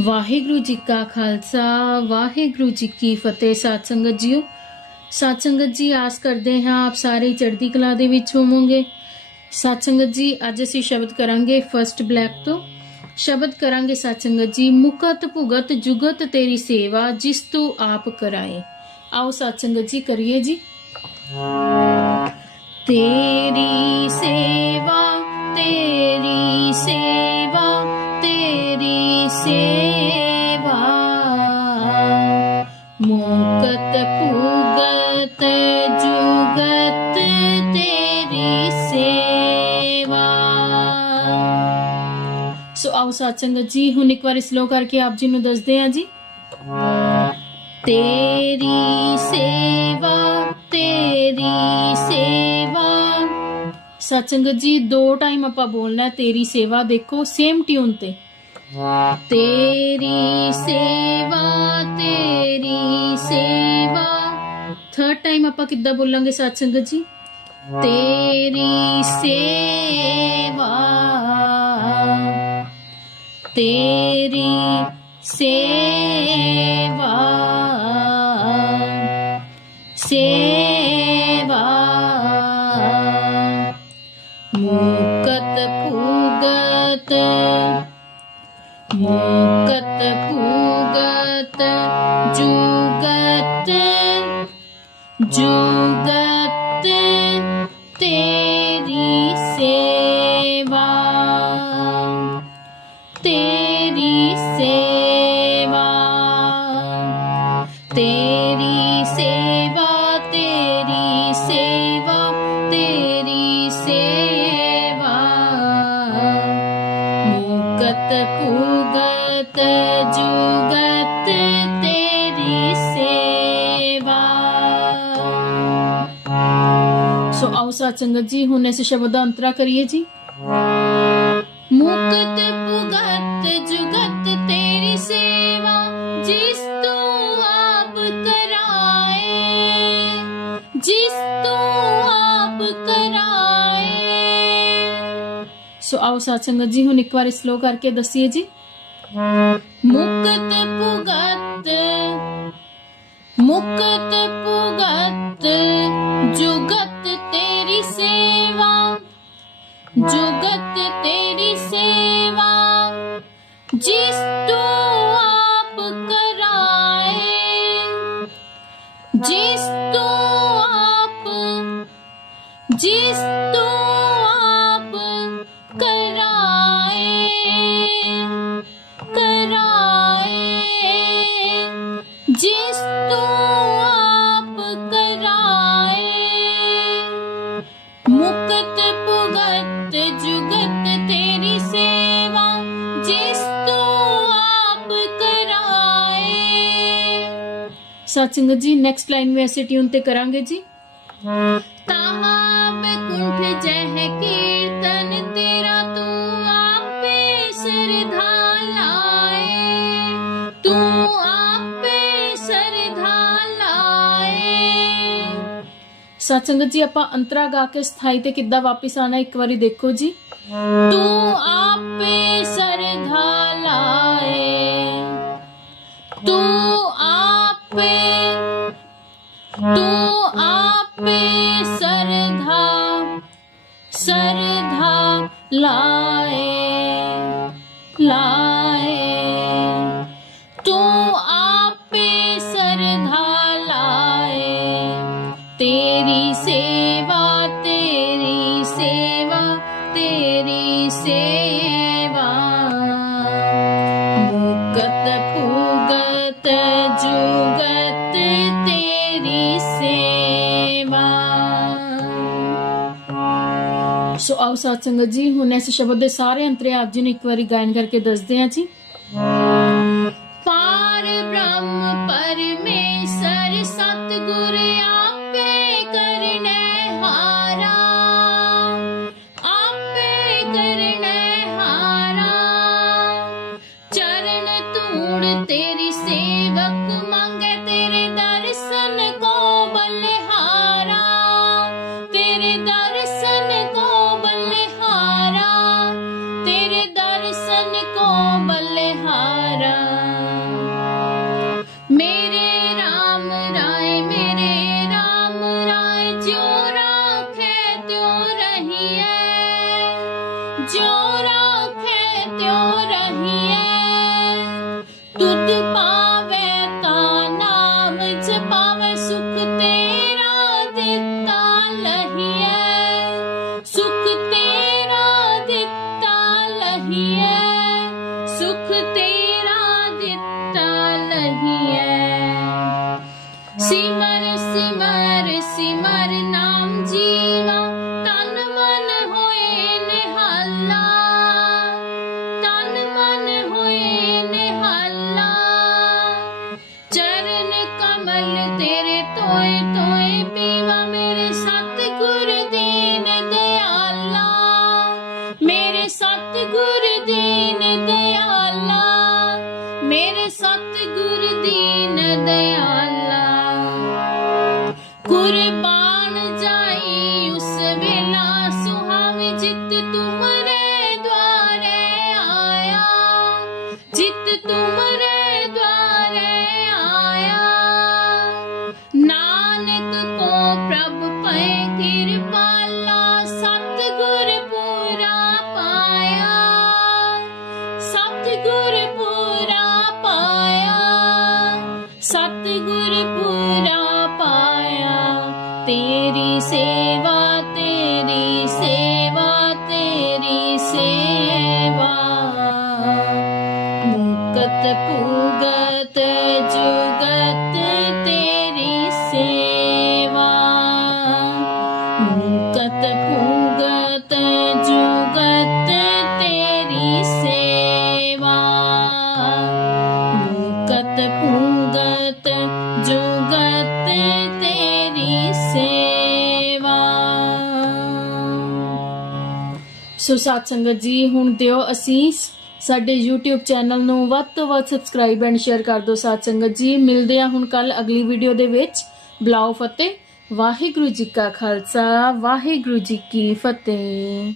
ਵਾਹਿਗੁਰੂ ਜੀ ਕਾ ਖਾਲਸਾ, ਵਾਹਿਗੁਰੂ ਜੀ ਕੀ ਫਤਿਹ। ਸਾਧ ਸੰਗਤ ਜੀਓ, ਸਾਧ ਸੰਗਤ ਜੀ, ਆਸ ਕਰਦੇ ਹਾਂ ਆਪ ਸਾਰੇ ਚੜ੍ਹਦੀ ਕਲਾ ਦੇ ਵਿੱਚ ਹੋਵੋਗੇ। ਸਾਧ ਸੰਗਤ ਜੀ, ਅੱਜ ਅਸੀਂ ਸ਼ਬਦ ਕਰਾਂਗੇ ਫਰਸਟ ਬਲੈਕ ਤੋਂ। ਸ਼ਬਦ ਕਰਾਂਗੇ ਸਾਧ ਸੰਗਤ ਜੀ, ਮੁਕਤ ਭੁਗਤ ਜੁਗਤ ਤੇਰੀ ਸੇਵਾ ਜਿਸ ਤੂੰ ਆਪ ਕਰਾਏ। ਆਓ ਸਾਧ ਸੰਗਤ ਜੀ, ਕਰੀਏ ਜੀ। ਤੇਰੀ ਸੇਵਾ, ਤੇਰੀ ਸੋ ਆਓ ਸਾਧ ਸੰਗਤ ਜੀ ਹੁਣ ਇੱਕ ਵਾਰ ਸਲੋ ਕਰਕੇ ਆਪ ਜੀ ਨੂੰ ਦੱਸਦੇ ਹਾਂ ਜੀ ਤੇਰੀ ਸੇਵਾ ਤੇਰੀ ਸੇਵਾ ਸਤਸੰਗਤ ਜੀ ਦੋ ਟਾਈਮ ਆਪਾਂ ਬੋਲਣਾ ਹੈ ਤੇਰੀ ਸੇਵਾ ਦੇਖੋ ਸੇਮ ਟਿਊਨ ਤੇ ਤੇਰੀ ਸੇਵਾ ਤੇਰੀ ਸੇਵਾ ਥਰਡ ਟਾਈਮ ਆਪਾਂ ਕਿੱਦਾਂ ਬੋਲਾਂਗੇ ਸਤਸੰਗਤ ਜੀ ਤੇਰੀ ਸੇਵਾ Tere ah, ah. Se सो हाँ। अवसा चंद्र जी हूँ से शब्द अंतरा करिए जी। मुक्त पुगत जुगत तेरी सेवा जिस तू आप कराए जिस तू आप कराए। सो आओ सत्संग जी हूँ एक बार स्लो करके दसिए जी। मुक्त पुगत मुक्त पुगत जिस तू आप जिस ਸਤ ਸਿੰਘ ਜੀ ਨੈਕਸਟ ਲਾਈਨ ਵੀ ਐਸੇ ਟਿਊਨ ਤੇ ਕਰਾਂਗੇ ਜੀ ਤਾਮਾ ਬੇਕੁੰਠ ਜੈ ਹੈ ਕੀਰਤਨ ਤੇਰਾ ਤੂੰ ਆਪੇ ਸਰਧਾ ਲਾਏ ਤੂੰ ਆਪੇ ਸਰਧਾ ਲਾਏ ਸਤ ਸਿੰਘ ਜੀ ਆਪਾਂ ਅੰਤਰਾ ਗਾ ਕੇ ਸਥਾਈ ਤੇ ਕਿੱਦਾਂ ਵਾਪਸ ਆਣਾ ਇੱਕ ਵਾਰੀ ਦੇਖੋ ਜੀ ਤੂੰ लाए तू आपे लाए तेरी सेवा तेरी सेवा तेरी सेवा। ਸੋ ਆਓ ਸਾਧ ਸੰਗਤ ਜੀ, ਹੁਣ ਇਸ ਸ਼ਬਦ ਦੇ ਸਾਰੇ ਅੰਤਰੇ ਆਪ ਜੀ ਨੂੰ ਇੱਕ ਵਾਰੀ ਗਾਇਨ ਕਰਕੇ ਦੱਸਦੇ ਹਾਂ ਜੀ। ਸਿਮਰ ਸਿਮਰ ਸਿਮਰ ਨਾਮ ਜੀਵਾ, ਤਨ ਮਨ ਹੋਏ ਨਿਹਾਲਾ। ਤਨ ਮਨ ਹੋਏ ਨਿਹਾਲਾ। ਚਰਨ ਕਮਲ ਤੇਰੇ ਤੋਏ ਤੋਏ ਪੀਵਾ ਮੁਕਤ ਪੁਗਤ ਜੁਗਤ ਤੇਰੀ ਸੇਵਾ ਮੁਕਤ ਪੁਗਤ ਜੁਗਤ ਤੇਰੀ ਸੇਵਾ ਮੁਕਤ ਪੁਗਤ ਜੁਗਤ ਤੇਰੀ ਸੇਵਾ ਸੋ ਸਾਧ ਸੰਗਤ ਜੀ ਹੁਣ ਦਿਓ ਅਸੀਸ ਸਾਡੇ YouTube ਚੈਨਲ ਨੂੰ ਵੱਧ ਤੋਂ ਵੱਧ ਸਬਸਕ੍ਰਾਈਬ ਐਂਡ ਸ਼ੇਅਰ ਕਰ ਦਿਓ ਸਾਧ ਸੰਗਤ ਜੀ। ਮਿਲਦੇ ਆ ਹੁਣ ਕੱਲ ਅਗਲੀ ਵੀਡੀਓ ਦੇ ਵਿੱਚ। ਬਲਾਓ ਫਤਿਹ। ਵਾਹਿਗੁਰੂ ਜੀ ਕਾ ਖਾਲਸਾ। ਵਾਹਿਗੁਰੂ ਜੀ ਕੀ ਫਤਿਹ।